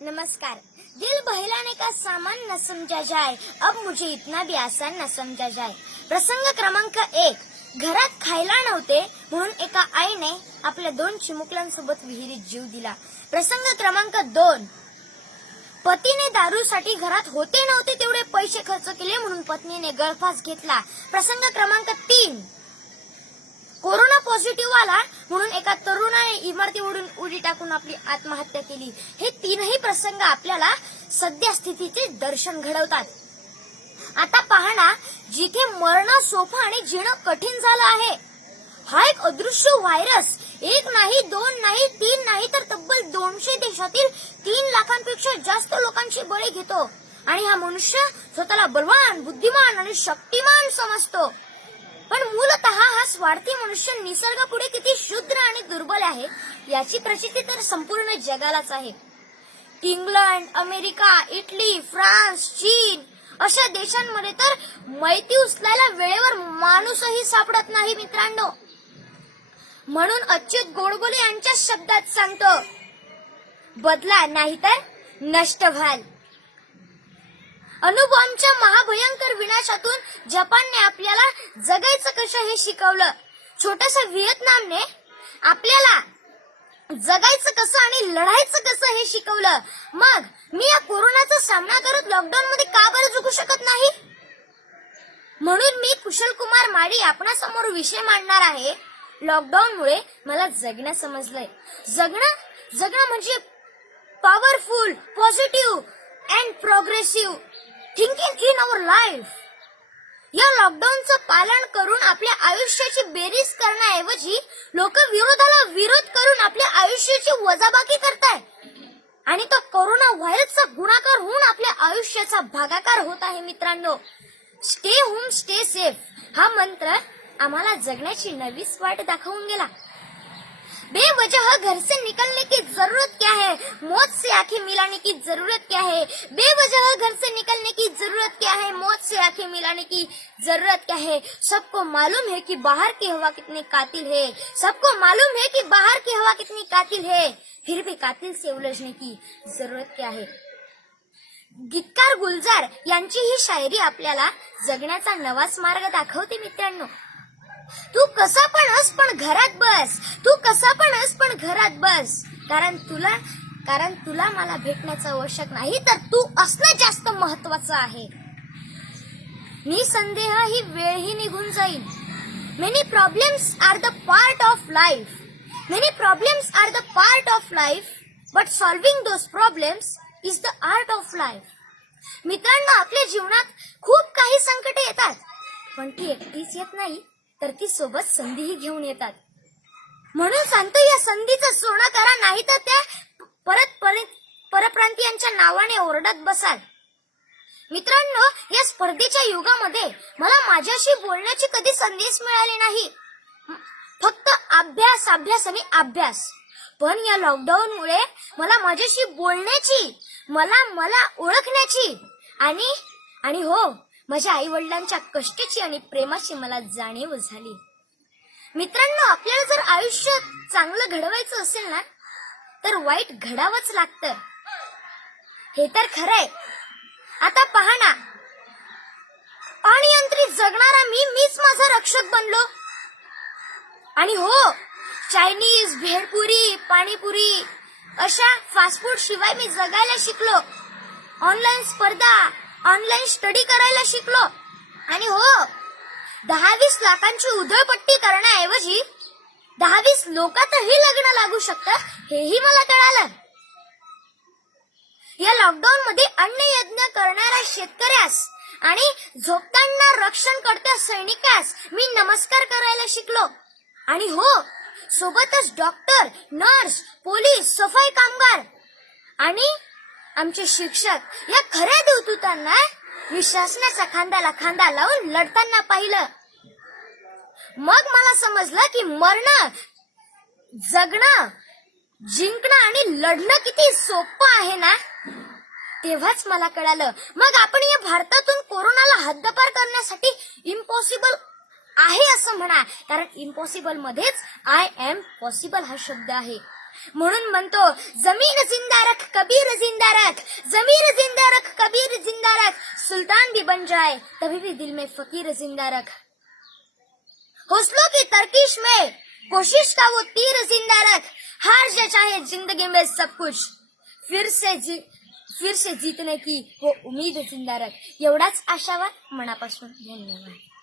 नमस्कार। दिल बहलाने का सामान न समझा जाए, अब मुझे इतना भी आसान न समझा जाए। प्रसंग क्रमांक 1। घरात खायला नव्हते म्हणून एका आईने आपल्या 2 चिमुकल्यांसोबत विहिरीत जीव दिला। प्रसंग क्रमांक 2। पतीने दारूसाठी घरात होते नव्हते तेवढे पैसे खर्च केले म्हणून पत्नीने गळफास घेतला। प्रसंग क्रमांक 3। कोरोना पॉझिटिव्ह आला म्हणून एका तरुणाने इमारतीवरून उडी टाकून आपली आत्महत्या केली। हे 3ही प्रसंग आपल्याला सध्या स्थितीचे दर्शन घडवतात। आता पहा ना, जिथे मरणं सोपं आणि जिणं कठीण झालं आहे, हा एक अदृश्य व्हायरस 1 नाही 2 नाही 3 नाही तर तब्बल 200 देशातील 3 लाखांपेक्षा जास्त लोकांची बळी घेतो आणि हा मनुष्य स्वतःला बलवान, बुद्धिमान आणि शक्तिमान समजतो। पण मूलतः हा स्वार्थी मनुष्य निसर्गापुढे किती क्षुद्र आणि दुर्बल आहे याची प्रचिती तर संपूर्ण जगालाच आहे। इंग्लंड, अमेरिका, इटली, फ्रान्स, चीन अशा देशांमध्ये तर मैती उचलायला वेळेवर माणूसही सापडत नाही मित्रांनो। म्हणून अच्युत गोडबोले यांच्या शब्दात सांगतो, बदला नाहीतर नष्ट व्हाल। अणुबॉम्बच्या महाभयंकर विनाशातून जपानने आपल्याला जगायचं कसं हे शिकवलं। छोट्याशा व्हिएतनामने आपल्याला जगायचं कसं आणि लढायचं कसं हे शिकवलं। मग मी या कोरोनाचा सामना करत लॉकडाऊन मध्ये का बरं जगू शकत नाही? म्हणून मी कुशल कुमार माडी आपणासमोर विषय मांडणार आहे। लॉकडाऊन मुळे मला जगणं समजलंय। जगणं म्हणजे powerful, positive and progressive thinking in our life. या लॉकडाऊनचं पालन करून आपल्या आयुष्याची बेरीज करण्याऐवजी लोक विरोधाला विरोध करून आपल्या आयुष्याची वजाबाकी करताय आणि तो कोरोना व्हायरसचा गुणाकार होऊन आपल्या आयुष्याचा भागाकार होत आहे। मित्रांनो, स्टे होम स्टे सेफ हा मंत्र आम्हाला जगण्याची नवीच वाट दाखवून गेला। बेवजह घर से निकलने की जरूरत क्या है, मौत से आंखें मिलाने की जरूरत क्या है। बेवजह घर से निकलने की जरूरत क्या है, मौत से आंखें मिलाने की जरूरत क्या है। सबको मालूम है कि बाहर की हवा कितनी कातिल है, सबको मालूम है कि बाहर की हवा कितनी कातिल है, फिर भी कातिल से उलझने की जरूरत क्या है। गीतकार गुलजार यांची ही शायरी आपल्याला जगण्याचा नवाच मार्ग दाखवते। मित्रांनो, तू कसा पण अस पण घरात बस, तू कसा पण अस पण घरात बस, कारण तुला मला भेटण्याचं आवश्यक नाही तर तू असणं जास्त महत्वाचं आहे। निसंदेह ही वेळ ही निघून जाईल। Many problems are the part of life, many problems are the part of life, but solving those problems is the art of life. मित्रांनो, आपल्या जीवनात खूप काही संकटे येतात, पण ती एकटीच येत नाही तर ती सोबत संधीही घेऊन येतात। म्हणून सांगतो, या संधीचं सोनं करा, नाही तर त्या परप्रांतीयांच्या नावाने ओरडत बसाल। मित्रांनो, या स्पर्धेच्या युगामध्ये मला माझ्याशी बोलण्याची कधी संधीच मिळाली नाही, फक्त अभ्यास अभ्यास आणि अभ्यास। पण या लॉकडाऊन मुळे मला माझ्याशी बोलण्याची, मला ओळखण्याची आणि हो, माझ्या आई वडिलांच्या कष्टाची आणि प्रेमाची मला जाणीव झाली। मित्रांनो, आपल्याला जर आयुष्य चांगलं घडवायचं असेल ना, तर वाईट घडावंच लागतं, हे तर खरंय। आता पहा ना, अनियंत्रित जगणारा मीच माझा रक्षक बनलो आणि हो, चायनीज, भेळपुरी, पाणीपुरी अशा फास्ट फूड शिवाय मी जगायला शिकलो। ऑनलाईन स्पर्धा, ऑनलाईन स्टडी करायला शिकलो आणि हो, 10-20 लाखांची उधळपट्टी करण्याऐवजी 10-20 लोकातही लग्न लागू शकतं हेही मला कळालं। या लॉकडाऊन मध्ये अन्नयज्ञ करणाऱ्या शेतकऱ्यास आणि झोपताना रक्षण करत्या सैनिकास मी नमस्कार करायला शिकलो आणि हो, सोबतच डॉक्टर, नर्स, पोलीस, सफाई कामगार आणि आमचे शिक्षक या खऱ्या देवदूतांना विश्वासनाचा खांद्याला खांदा लावून लढताना पाहिलं। मग मला समजलं की मरणं, जगणं, जिंकणं आणि लढणं किती सोपं आहे ना। तेव्हाच मला कळालं, मग आपण या भारतातून कोरोनाला हद्दपार करण्यासाठी इम्पॉसिबल आहे असं म्हणा, कारण इम्पॉसिबल मध्येच आय एम पॉसिबल हा शब्द आहे। म्हणून म्हणतो जमीन जिंदा रख कबीर जिंदा रख, जमीर जिंदा रख कबीर जिंदा रख, सुल्तान भी बन जाए तभी भी दिल में फकीर जिंदा रख। हौसलों की तरकीश में कोशिश का वो तीर जिंदा रख, हार जा चाहे जिंदगी में सब कुछ, फिर से जीतने की वो उम्मीद जिंदा रख। एवढाच आशावाद मनापासून धन्यवाद।